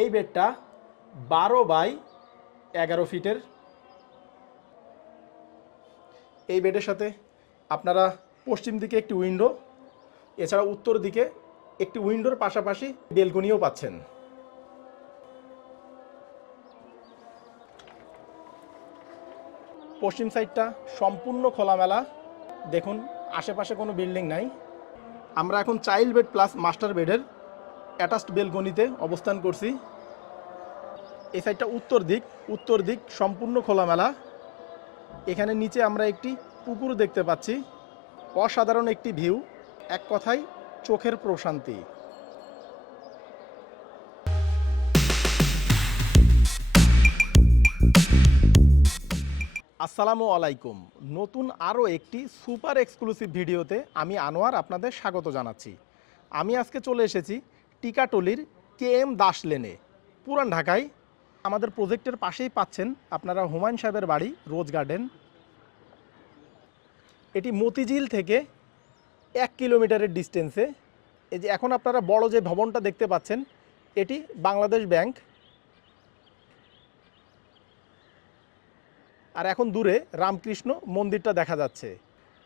এই বেডটা 12 বাই 11 ফিটের। এই বেডের সাথে আপনারা পশ্চিম দিকে একটি উইন্ডো, এছাড়া উত্তর দিকে একটি উইন্ডোর পাশাপাশি বেলকনিও পাচ্ছেন। পশ্চিম সাইডটা সম্পূর্ণ খোলামেলা, দেখুন আশেপাশে কোনো বিল্ডিং নাই। আমরা এখন চাইল্ড বেড প্লাস মাস্টার বেডের অ্যাটাচড বেলকনিতে অবস্থান করছি। এই সাইডটা উত্তর দিক সম্পূর্ণ খোলামেলা। এখানে নিচে আমরা একটি পুকুর দেখতে পাচ্ছি। অসাধারণ একটি ভিউ, এক কথায় চোখের প্রশান্তি। আসসালামু আলাইকুম। নতুন আরও একটি সুপার এক্সক্লুসিভ ভিডিওতে আমি আনোয়ার আপনাদের স্বাগত জানাচ্ছি। আমি আজকে চলে এসেছি টিকাটলির KM দাস লেনে, পুরান ঢাকায়। আমাদের প্রজেক্টের পাশেই পাচ্ছেন আপনারা হুমায়ুন সাহেবের বাড়ি, রোজ গার্ডেন। এটি মতিঝিল থেকে 1 কিলোমিটারের ডিস্টেন্সে। এই যে এখন আপনারা বড় যে ভবনটা দেখতে পাচ্ছেন, এটি বাংলাদেশ ব্যাংক। আর এখন দূরে রামকৃষ্ণ মন্দিরটা দেখা যাচ্ছে।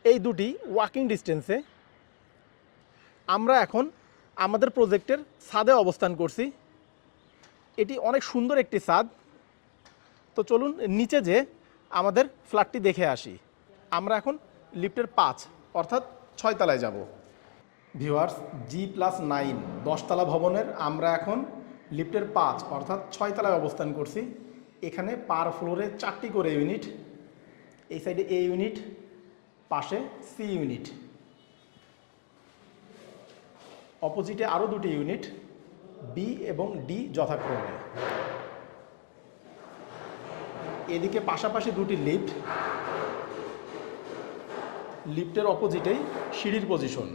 এই দুটি ওয়াকিং ডিস্টেন্সে। আমরা এখন আমাদের প্রজেক্টের ছাদে অবস্থান করছি। এটি অনেক সুন্দর একটি ছাদ। তো চলুন নিচে যে আমাদের ফ্ল্যাটটি দেখে আসি। আমরা এখন লিফটের 5 অর্থাৎ 6 তলায় যাব। ভিউয়ার্স, G+9 10 তলা ভবনের আমরা এখন লিফটের 5 অর্থাৎ 6 তলায় অবস্থান করছি। এখানে পার ফ্লোরে 4টি করে ইউনিট। এই সাইডে A ইউনিট, পাশে C ইউনিট, অপোজিটে আরও 2টি ইউনিট B এবং D যথাক্রমে। এদিকে পাশাপাশি 2টি লিফট, লিফটের অপোজিটেই সিঁড়ির পজিশন।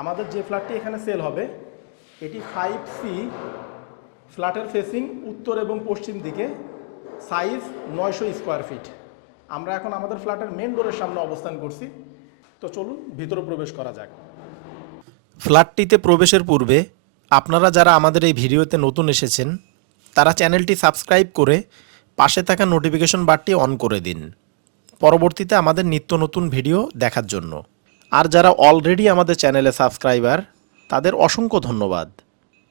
আমাদের যে ফ্ল্যাটটি এখানে সেল হবে এটি 5C, ফ্ল্যাটের ফেসিং উত্তর এবং পশ্চিম দিকে, সাইজ 900 স্কোয়ার ফিট। আমরা এখন আমাদের ফ্ল্যাটের মেন ডোরের সামনে অবস্থান করছি। তো চলুন ভিতরে প্রবেশ করা যাক। ফ্ল্যাটটিতে প্রবেশের পূর্বে আপনারা যারা আমাদের এই ভিডিওতে নতুন এসেছেন তারা চ্যানেলটি সাবস্ক্রাইব করে পাশে থাকা নোটিফিকেশন বারটি অন করে দিন, পরবর্তীতে আমাদের নিত্য নতুন ভিডিও দেখার জন্য। আর যারা অলরেডি আমাদের চ্যানেলে সাবস্ক্রাইবার, তাদের অসংখ্য ধন্যবাদ।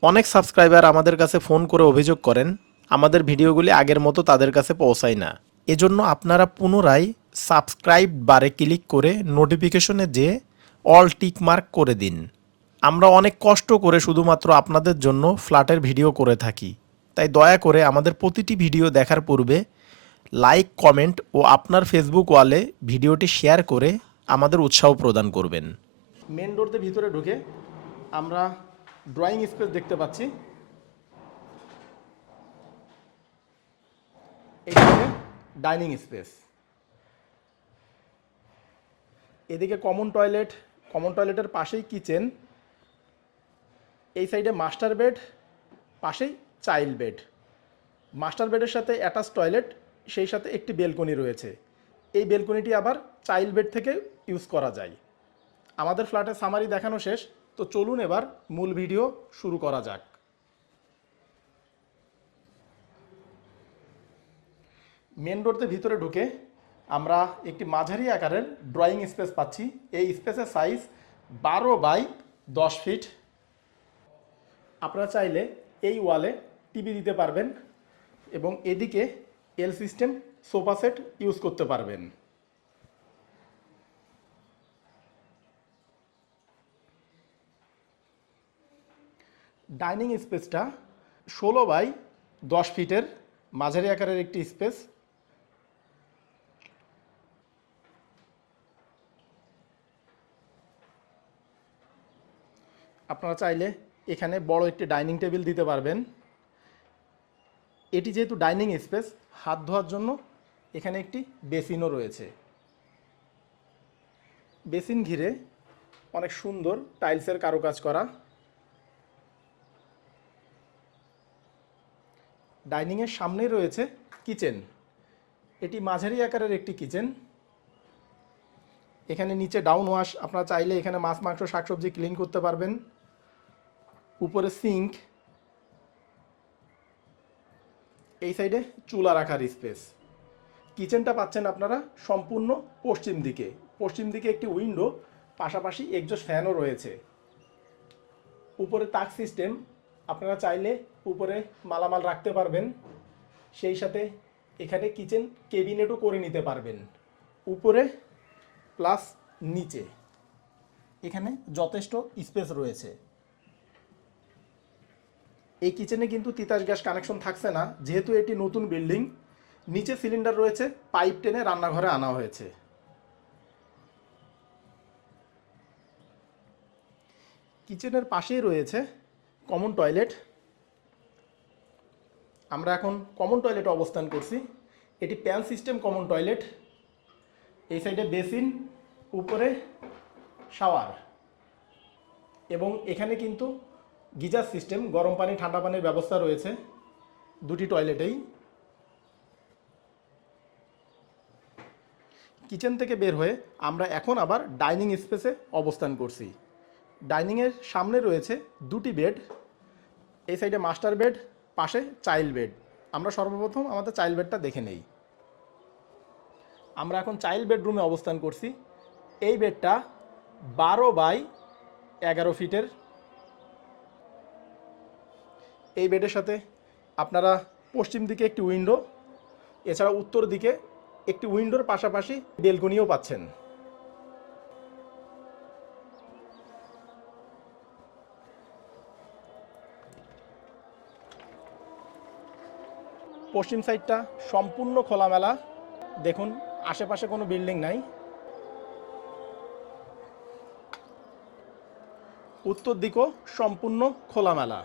অনেক সাবস্ক্রাইবার আমাদের কাছে ফোন করে অভিযোগ করেন আমাদের ভিডিওগুলি আগের মতো তাদের কাছে পৌঁছায় না। এজন্য আপনারা পুনরায় সাবস্ক্রাইব বারে ক্লিক করে নোটিফিকেশনে যে অল টিক মার্ক করে দিন। আমরা অনেক কষ্ট করে শুধুমাত্র আপনাদের জন্য ফ্ল্যাটের ভিডিও করে থাকি, তাই দয়া করে আমাদের প্রতিটি ভিডিও দেখার পূর্বে লাইক, কমেন্ট ও আপনার ফেসবুক ওয়ালে ভিডিওটি শেয়ার করে আমাদের উৎসাহ প্রদান করবেন। মেন ডোরতে ভিতরে ঢুকে আমরা ড্রয়িং স্পেস দেখতে পাচ্ছি। এইখানে ডাইনিং স্পেস, এদিকে কমন টয়লেটের পাশেই কিচেন, এই সাইডে মাস্টার বেড, পাশেই চাইল্ড বেড। মাস্টার বেডের সাথে অ্যাটাচ টয়লেট, সেই সাথে একটি বেলকনি রয়েছে। এই বেলকনিটি আবার চাইল্ড বেড থেকে ইউজ করা যায়। আমাদের ফ্ল্যাটের সামারি দেখানো শেষ, তো চলুন এবার মূল ভিডিও শুরু করা যাক। মেন ডোরতে ভিতরে ঢুকে আমরা একটি মাঝারি আকারের ড্রয়িং স্পেস পাচ্ছি। এই স্পেসের সাইজ 12 বাই 10 ফিট। আপনারা চাইলে এই ওয়ালে টিভি দিতে পারবেন এবং এদিকে এল সিস্টেম সোফা সেট ইউজ করতে পারবেন। ডাইনিং স্পেসটা 16 বাই 10 ফিটের মাঝারি আকারের একটি স্পেস। আপনারা চাইলে এখানে বড় একটি ডাইনিং টেবিল দিতে পারবেন। এটি যেহেতু ডাইনিং স্পেস, হাত ধোয়ার জন্য এখানে একটি বেসিনও রয়েছে। বেসিন ঘিরে অনেক সুন্দর টাইলসের কারুকাজ করা। ডাইনিংয়ের সামনেই রয়েছে কিচেন। এটি মাঝারি আকারের একটি কিচেন। এখানে নিচে ডাউন ওয়াশ, আপনারা চাইলে এখানে মাছ, মাংস, শাকসবজি ক্লিন করতে পারবেন। উপরে সিঙ্ক, এই সাইডে চুলা রাখার স্পেস। কিচেনটা পাচ্ছেন আপনারা সম্পূর্ণ পশ্চিম দিকে। পশ্চিম দিকে একটি উইন্ডো, পাশাপাশি এক্সজস্ট ফ্যানও রয়েছে। উপরে তাক সিস্টেম, আপনারা চাইলে উপরে মালামাল রাখতে পারবেন, সেই সাথে এখানে কিচেন কেবিনেটও করে নিতে পারবেন। উপরে প্লাস নিচে এখানে যথেষ্ট স্পেস রয়েছে। এই কিচেনে কিন্তু তিতাস গ্যাস কানেকশন থাকছে না, যেহেতু এটি নতুন বিল্ডিং। নিচে সিলিন্ডার রয়েছে, পাইপ টেনে রান্নাঘরে আনা হয়েছে। কিচেনের পাশেই রয়েছে কমন টয়লেট। আমরা এখন কমন টয়লেটে অবস্থান করছি। এটি প্যান সিস্টেম কমন টয়লেট। এই সাইডে বেসিন, উপরে শাওয়ার, এবং এখানে কিন্তু গিজার সিস্টেম, গরম পানি ঠান্ডা পানির ব্যবস্থা রয়েছে দুটি টয়লেটেই। কিচেন থেকে বের হয়ে আমরা এখন আবার ডাইনিং স্পেসে অবস্থান করছি। ডাইনিংয়ের সামনে রয়েছে দুটি বেড। এই সাইডে মাস্টার বেড, পাশে চাইল্ড বেড। আমরা সর্বপ্রথম আমাদের চাইল্ড বেডটা দেখে নেই। আমরা এখন চাইল্ড বেডরুমে অবস্থান করছি। এই বেডটা 12x11 ফিটের। এই বেডের সাথে আপনারা পশ্চিম দিকে একটি উইন্ডো, এছাড়া উত্তর দিকে একটি উইন্ডোর পাশাপাশি বেলকনিও পাচ্ছেন। পশ্চিম সাইডটা সম্পূর্ণ খোলামেলা। দেখুন আশেপাশে কোনো বিল্ডিং নাই। উত্তর দিকও সম্পূর্ণ খোলামেলা।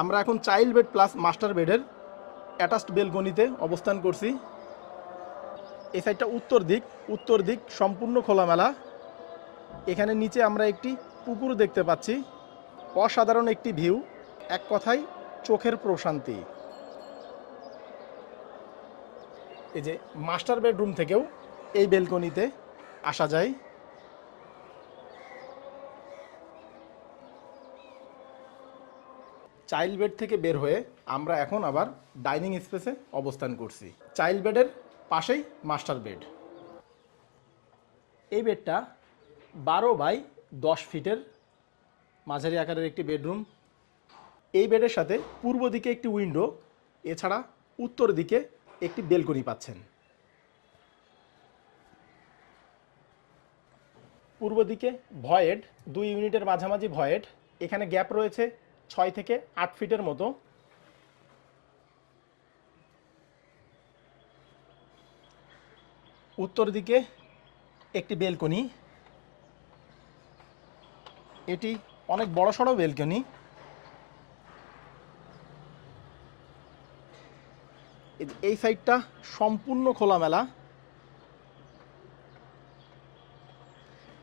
আমরা এখন চাইল্ড বেড প্লাস মাস্টার বেডের অ্যাটাচড বেলকনিতে অবস্থান করছি। এই সাইডটা উত্তর দিক সম্পূর্ণ খোলামেলা। এখানে নিচে আমরা একটি পুকুর দেখতে পাচ্ছি। অসাধারণ একটি ভিউ, এক কথায় চোখের প্রশান্তি। এই যে মাস্টার বেডরুম থেকেও এই বেলকনিতে আসা যায়। চাইল্ড বেড থেকে বের হয়ে আমরা এখন আবার ডাইনিং স্পেসে অবস্থান করছি। চাইল্ড বেডের পাশেই মাস্টার বেড। এই বেডটা 12x10 ফিটের মাঝারি আকারের একটি বেডরুম। এই বেডের সাথে পূর্ব দিকে একটি উইন্ডো, এছাড়া উত্তর দিকে একটি বেলকনি পাচ্ছেন। পূর্ব দিকে ভয়েড, 2 ইউনিটের মাঝামাঝি ভয়েড। এখানে গ্যাপ রয়েছে 6 থেকে 8 ফিটের মতো। উত্তর দিকে একটি বেলকনি। এটি অনেক বড়সড় বেলকনি। এই সাইডটা সম্পূর্ণ খোলামেলা।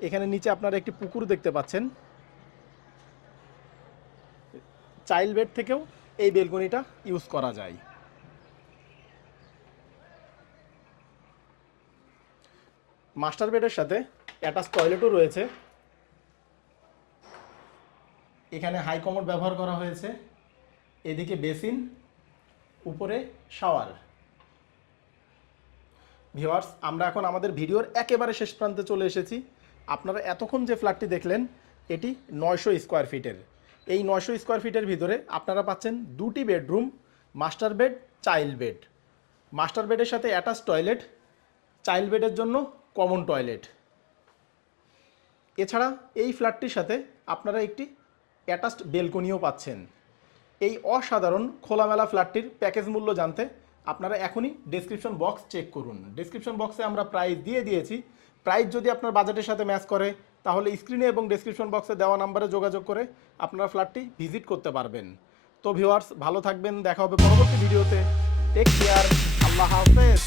এখানে নিচে আপনারা একটি পুকুর দেখতে পাচ্ছেন। চাইল্ড বেড থেকেও এই বেলকনিটা ইউজ করা যায়। মাস্টার বেডের সাথে অ্যাটাচ টয়লেটও রয়েছে। এখানে হাই কমোড ব্যবহার করা হয়েছে। এদিকে বেসিন, উপরে শাওয়ার। ভিউয়ার্স, আমরা এখন আমাদের ভিডিওর একেবারে শেষ প্রান্তে চলে এসেছি। আপনারা এতক্ষণ যে ফ্ল্যাটটি দেখলেন এটি 900 স্কোয়ার ফিটের। এই 900 স্কোয়ার ফিটের ভিতরে আপনারা পাচ্ছেন দুটি bedroom, master bed, child bed. Master বেডের সাথে অ্যাটাচ টয়লেট, চাইল্ড বেডের জন্য কমন টয়লেট। এছাড়া এই ফ্ল্যাটটির সাথে আপনারা একটি অ্যাটাচড বেলকনিও পাচ্ছেন। এই অসাধারণ খোলামেলা ফ্ল্যাটটির প্যাকেজ মূল্য জানতে আপনারা এখনই ডেসক্রিপশন বক্স চেক করুন। ডেসক্রিপশন বক্সে আমরা প্রাইস দিয়ে দিয়েছি। প্রাইস যদি আপনার বাজেটের সাথে ম্যাচ করে তাহলে স্ক্রিনে এবং ডেসক্রিপশন বক্সে দেওয়া নাম্বারে যোগাযোগ করে আপনারা ফ্ল্যাটটি ভিজিট করতে পারবেন। তো ভিউয়ার্স, ভালো থাকবেন, দেখা হবে পরবর্তী ভিডিওতে। টেক কেয়ার, আল্লাহ হাফেজ।